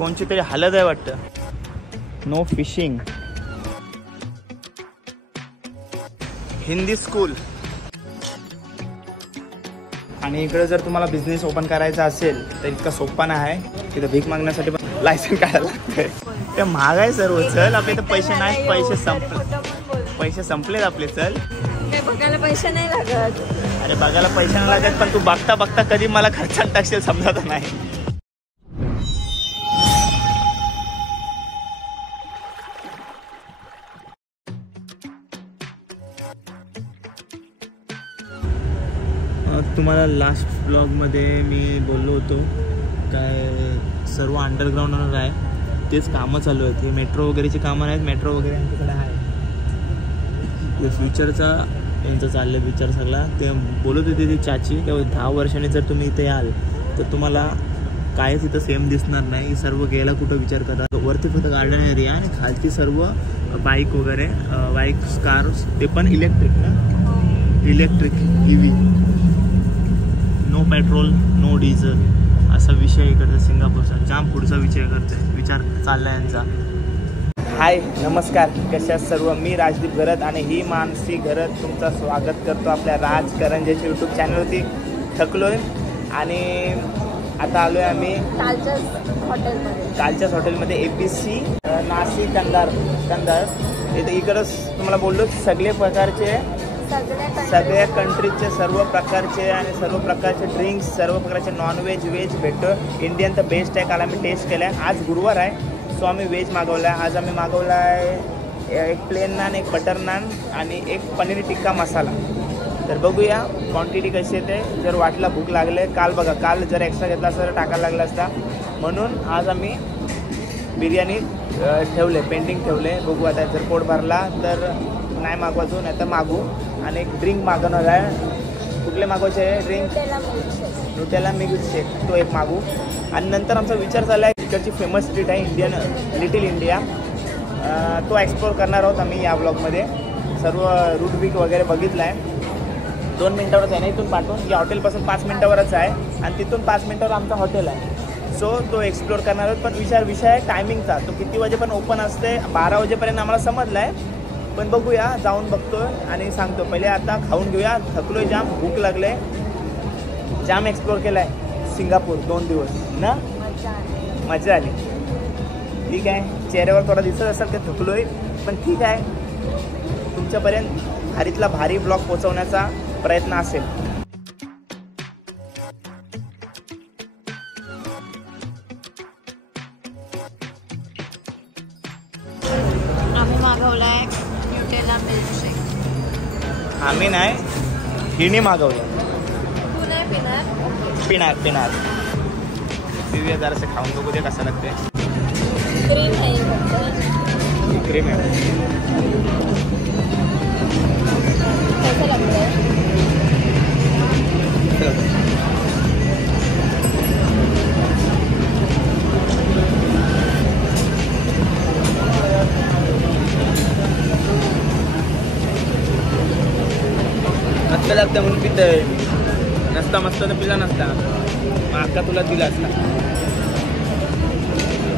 कोणची तरी हालत आहे वाटतं. No fishing. हिंदी स्कूल. आणि इकडे जर तुम्हाला बिझनेस ओपन करायचा असेल तर इतका सोपा नाही आहे. तिथं भीक मागण्यासाठी पण लायसन काढायला लागतंय. ते महाग आहे सर्व. चल आपले तर पैसे नाही. पैसे संपलेत आपले. चल बघायला पैसे नाही लागत. अरे बघायला पैसे नाही लागत पण तू बघता बघता कधी मला खर्चात टाकशील समजत नाही. तुम्हाला लास्ट ब्लॉगमध्ये मी बोललो होतो काय सर्व अंडरग्राऊंडवर आहे. तेच कामं चालू आहेत. हे मेट्रो वगैरेची कामं नाहीत. मेट्रो वगैरे आमच्याकडे आहे. फ्युचरचा यांचा चाललं विचार सगळा. ते बोलत होते ती चाची तेव्हा 10 वर्षांनी जर तुम्ही इथे याल तर तुम्हाला कायच इथं सेम दिसणार नाही. सर्व गेला कुठं विचार करा. वरती फक्त गार्डन एरिया आणि खालची सर्व बाईक वगैरे बाईक्स कार्स ते पण इलेक्ट्रिक ना. Electric EV. No petrol no diesel असा विषय इकडचा सिंगापूरचा. जाम पुढचा विचार चालला यांचा. हाय नमस्कार. कशा सर्व. मी राजदीप घरत आणि ही मानसी घरत तुमचं स्वागत करतो आपल्या राजकरंजेच्या यूट्यूब चॅनलवरती. थकलोय आणि आता आलोय आम्ही कालच्याच हॉटेलमध्ये APC नाशिक कंधार. इथे इकडंच तुम्हाला बोललो सगळे प्रकारचे सगळ्या कंट्रीचे सर्व प्रकारचे आणि सर्व प्रकारचे ड्रिंक्स सर्व प्रकारचे नॉनव्हेज व्हेज भेटतं. इंडियन तर बेस्ट आहे. काल आम्ही टेस्ट केला आहे. आज गुरुवार आहे सो आम्ही व्हेज मागवला आहे. आज आम्ही मागवला आहे एक प्लेन नान एक बटर नान आणि एक पनीर टिक्का मसाला. तर बघूया क्वांटिटी कशी येते. जर वाटला भूक लागले काल जर एक्स्ट्रा घेतला असता तर टाकायला लागला असता म्हणून आज आम्ही बिर्याणी ठेवले पेंडिंग ठेवले. बघू आता जर पोट भरला तर नाही मागवायचो नाही तर मागू. आणि एक ड्रिंक मागवणार आहे. कुठले मागवायचे आहे ड्रिंक. न्यूटेला मिल्क शेक तो एक मागू. आणि नंतर आमचा विचार झाला आहे इकडची फेमस स्ट्रीट आहे इंडियन लिटिल इंडिया तो एक्सप्लोर करणार आहोत आम्ही या ब्लॉगमध्ये. सर्व रूट बीक वगैरे बघितला आहे. 2 मिनटावरच आहे ना इथून पाठवून. या हॉटेलपासून 5 मिनटावरच आहे आणि तिथून 5 मिनटावर आमचा हॉटेल आहे. सो तो एक्सप्लोर करणार आहोत. पण विषय आहे टायमिंगचा. तो किती वाजेपर्यंत ओपन असते. 12 वाजेपर्यंत आम्हाला समजलं आहे. पण बघूया जाऊन बघतोय आणि सांगतो. पहिले आता खाऊन घेऊया. थकलोय जाम भूक लागले. जाम एक्सप्लोर केलाय सिंगापूर 2 दिवस ना. मजा आली. ठीक आहे. चेहऱ्यावर थोडा दिसत असेल की थकलोय पण ठीक आहे. तुमच्यापर्यंत भारीतला भारी ब्लॉग पोहोचवण्याचा प्रयत्न असेल. आम्ही मागवलाय न्यूटेला मिल्क शेक. आम्ही नाही हिने मागवलं. तू नाही पिणार पिऊया जरासं खाऊन बघू दे कसं लागते. क्रीम आहे. क्रीम आहे. कसं लागतं. मस्त लागतं म्हणून पितंय. नसता मस्त तर पिला नसता. अक्का तुला दिला असता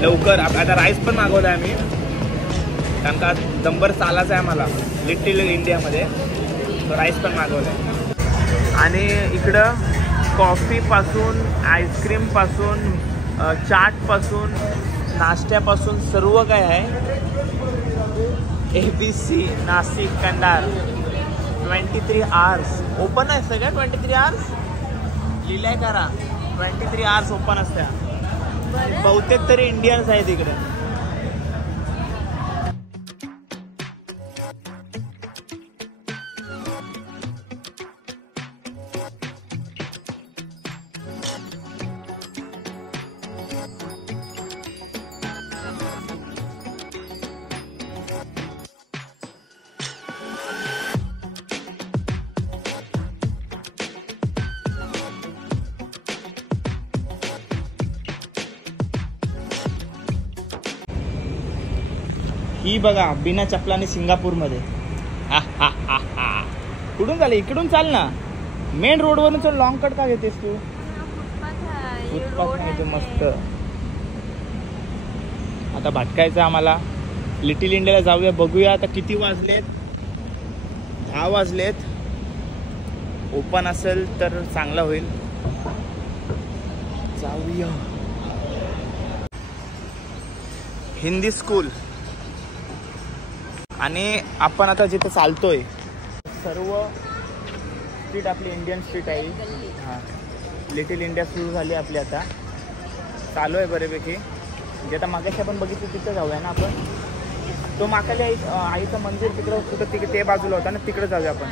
लवकर. आता राईस पण मागवला आहे आम्ही कारण का नंबर चालायचा आहे मला लिटिल इंडियामध्ये. तो राईस पण मागवला आहे. आणि इकडं कॉफीपासून आईस्क्रीमपासून चाटपासून नाश्त्यापासून सर्व काय आहे. APC Nashik Kandhar 23 hours open आहे सगळ्या. 23 आवर्स लिहिलंय करा. 23 आवर्स ओपन असत्या. बहुतेक तरी इंडियन्स आहेत इकडे. ही बघा बिना चपलाने सिंगापूरमध्ये. कुठून चाल. इकडून चाल ना. मेन रोडवरून चल. लॉंग कट का घेतेस तू. फुटपाथ नाही तो मस्त. आता भटकायचं आम्हाला. लिटिल इंडियाला जाऊया, बघूया आता किती वाजलेत. 10 वाजलेत. ओपन असेल तर चांगला होईल. जाऊया. हिंदी स्कूल. आणि आपण आता जिथे चालतोय सर्व स्ट्रीट आपली इंडियन स्ट्रीट आहे. हां, लिटिल इंडिया सुरू झाली आपली. आता चालू आहे बऱ्यापैकी. जे आता मागाशी आपण बघितलं तिथं जाऊया ना आपण. तो माकाली आईचं मंदिर तिकडं कुठं ते बाजूला होता ना, तिकडे जाऊया आपण.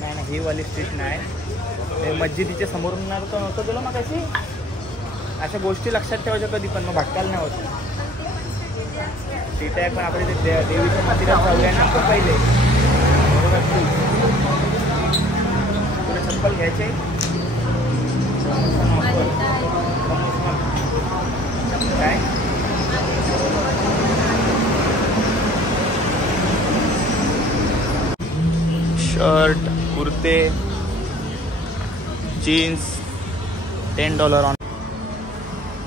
नाही ही वाली स्ट्रीट नाही, मस्जिदीच्या समोरून नव्हतं गेलो मागाशी. अशा गोष्टी लक्षात ठेवायच्या कधी पण, मग भटकायला नाही होत. स्ट्रीट आहे पण आपण इथे देवीच्या मंदिरात जाऊया ना आपण पहिले. तुला चप्पल घ्यायचे काय? शर्ट, कुर्ते, जीन्स $10 ऑन.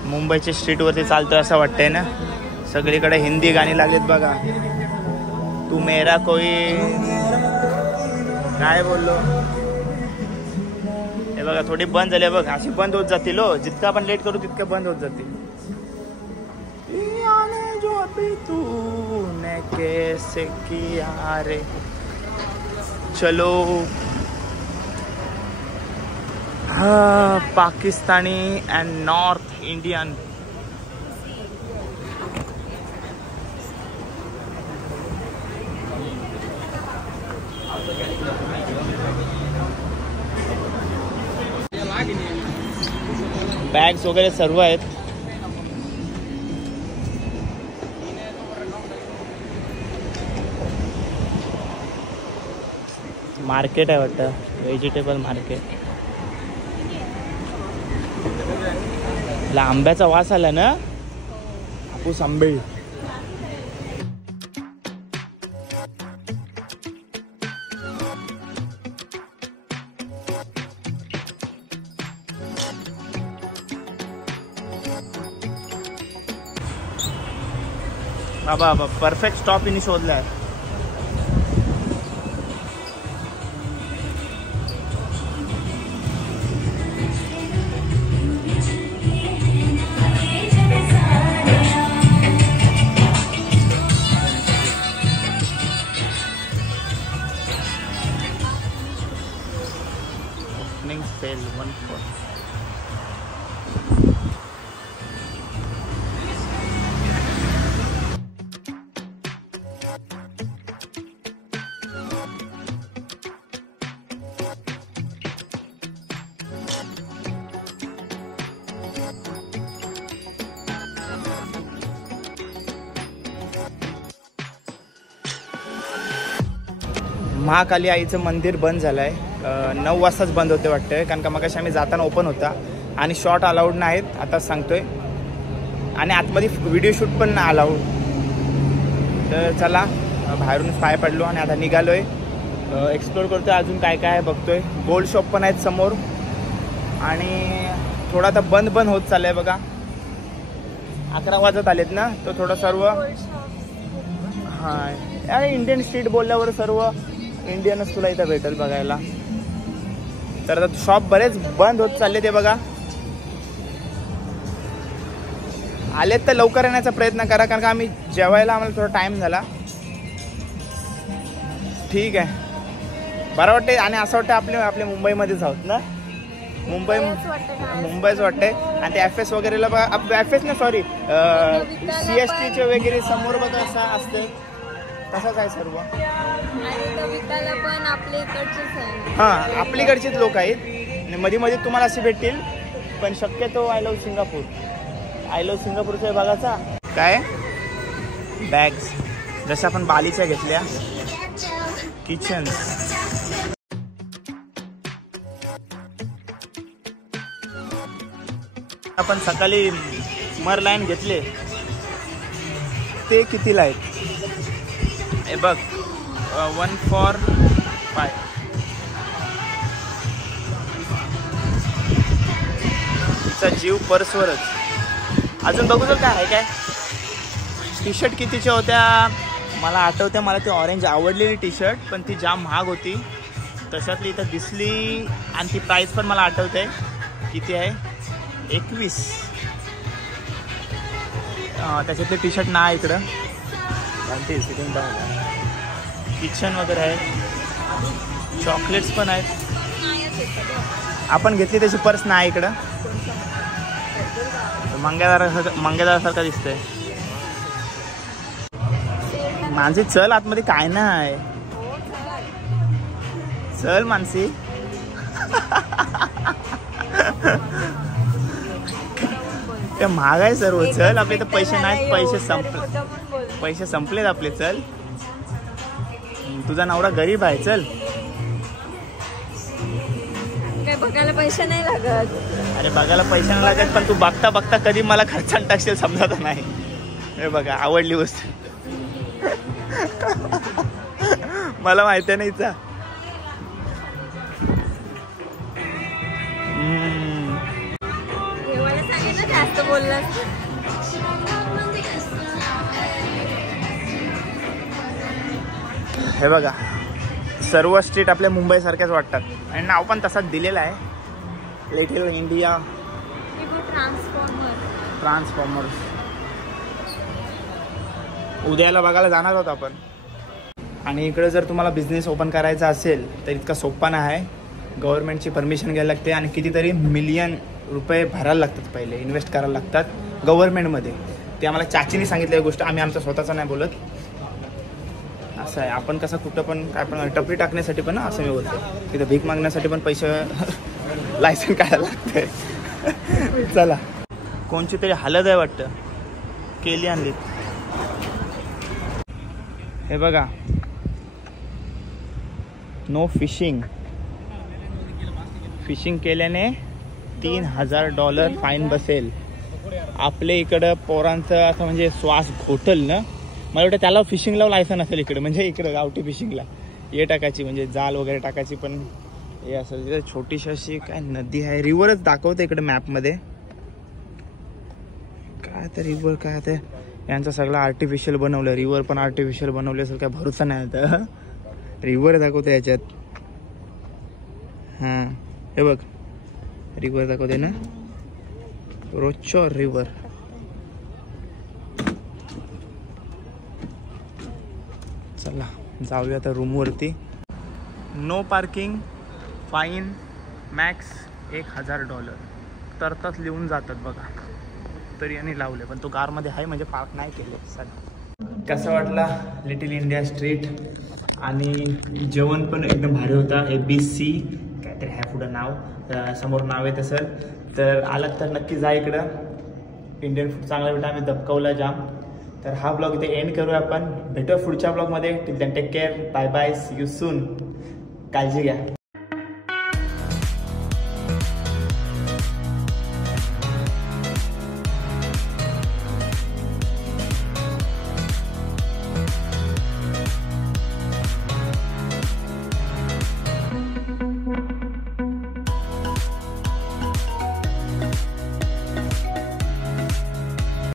मुंबईच्या स्ट्रीटवरती चालतोय असं वाटतंय ना. सगळीकडे हिंदी गाणी लागलीत बघा. तू मेरा कोई काय बोललो हे बघा. थोडी बंद झाली बघ. अशी बंद होत जातील हो. जितकं आपण लेट करू तितकं बंद होत जातील. तूने कैसे किया रे. चलो. हाँ, Pakistani end north Indian. Bags वगैरे सर्व आहेत. मार्केट आहे वाटतं, व्हेजिटेबल मार्केट. आंब्याचा वास आला ना. हापूस आंबे. बाबा परफेक्ट स्टॉप इनी शोधलाय. Opening sale 1/4. महाकाली आईचं मंदिर बंद झालं आहे. 9 वाजताच बंद होते वाटतं, कारण का मगाशी आम्ही जाताना ओपन होता. आणि शॉट अलाउड नाहीत आता सांगतोय. आणि आतमध्ये व्हिडिओ शूट पण नाही अलाउड. तर चला बाहेरून पाय पडलो आणि आता निघालो आहे. एक्सप्लोर करतोय अजून काय काय बघतोय. गोल्ड शॉप पण आहेत समोर. आणि थोडा आता बंद होत चाललं आहे बघा. 11 वाजत आलेत ना. तर थोडं सर्व हां, अरे इंडियन स्ट्रीट बोलल्यावर सर्व इंडियनच तुला इथं भेटेल बघायला. तर आता शॉप बरेच बंद होत चालले ते बघा. आलेत तर लवकर येण्याचा प्रयत्न करा, कारण का आम्ही जेवायला आम्हाला थोडा टाइम झाला. ठीक आहे, बरं वाटते. आणि असं वाटतं आपल्या मुंबईमध्येच आहोत ना. मुंबईच वाटतंय. आणि ते FS वगैरेला बघा. FS ना सॉरी CSTचे वगैरे समोर बघा असं असते. तसंच आहे सर्व. हां, आपलीकडचेच लोक आहेत. आणि मध्ये मध्ये तुम्हाला असे भेटतील. पण शक्यतो I love Singapore. I love सिंगापूरच्या भागाचा काय बॅग्स जशा आपण बालीच्या घेतल्या. किचन आपण सकाळी मर लाईन घेतले ते कितीला आहेत हे बघ. 1 for 5. तिचा जीव पर्सवरच. अजून बघू काय आहे काय. टी शर्ट कितीच्या होत्या मला आठवते. मला ती ऑरेंज आवडलेली टी शर्ट पण ती जाम महाग होती. तशातली इथं दिसली आणि ती प्राईस पण मला आठवते किती आहे 21. त्याच्यातले टी शर्ट नाही इकडं. किचन वगैरे आहे. चॉकलेट्स पण आहेत. आपण घेतली त्याची पर्स नाही इकडं. मंगेदारासारखा दिसतंय. मानसी चल आतमध्ये काय नाही. चल मानसी. ते महाग आहे सर्व. चल आपले तर पैसे नाहीत. पैसे संपलेत आपले. चल तुझा नवरा गरीब आहे. चल बघायला पैसे नाही लागत. अरे बघायला पैसे नाही लागत पण तू बघता बघता कधी मला खर्चान टाकशील समजत नाही. हे बघा आवडली वस्तू. मला माहिती आहे ना. जास्त बोलला. हे बघा सर्व स्ट्रीट आपल्या मुंबई सारख्याच वाटतात आणि नाव पण तसाच दिलेलं आहे. Little India transformers. उद्याला बघायला जाणार आहोत आपण. आणि इकडे जर तुम्हाला बिझनेस ओपन करायचा असेल तर इतका सोपा नाही आहे. गव्हर्नमेंटची परमिशन घ्यायला लागते आणि कितीतरी मिलियन रुपये भरायला लागतात. पहिले इन्व्हेस्ट करायला लागतात गव्हर्नमेंटमध्ये. ते आम्हाला चाचीने सांगितलेली गोष्ट. आम्ही आमचा स्वतःचा नाही बोलत. असं आहे. आपण कसं कुठं पण काय पण टपरी टाकण्यासाठी पण असं मी बोलतो. तिथं भीक मागण्यासाठी पण पैसे लायसन काढायला लागते. चला कोणची तरी हालत आहे वाटतं. केली आणली. हे बघा नो फिशिंग. फिशिंग केल्याने $3,000 फाईन बसेल. आपल्या इकडं पोरांचं असं म्हणजे श्वास घोटल ना. मला वाटतं त्याला फिशिंगला लायसन असेल इकडे. म्हणजे इकडं गावठी फिशिंगला हे टाकायची म्हणजे जाल वगैरे टाकायची. पण हे असं तिथे छोटीशी अशी काय नदी आहे. रिव्हरच दाखवतं इकडे मॅपमध्ये. काय तर रिव्हर काय ते यांचं सगळं आर्टिफिशियल बनवलं. रिव्हर पण आर्टिफिशियल बनवले असेल. काय भरोसा नाही आता. रिव्हर दाखवतं याच्यात. हां हे बघ रिव्हर दाखवते ना. रोजचो रिव्हर. चला जाऊया आता रूमवरती. नो पार्किंग फाईन मॅक्स $1,000 तरच लिहून जातात बघा. तरी यांनी लावले पण तो कारमध्ये आहे म्हणजे पार्क नाही केले. चला कसं वाटला लिटिल इंडिया स्ट्रीट. आणि जेवण पण एकदम भारी होता. ABC काहीतरी आहे पुढं नाव. समोर नाव आहे तसं. तर आलात तर नक्की जा इकडं. इंडियन फूड चांगला भेटा. आम्ही दबकवला जाम. तर हा ब्लॉग इथे एंड करूया आपण. भेटू पुढच्या ब्लॉगमध्ये. Till then take care. Bye bye. See you soon. काळजी घ्या.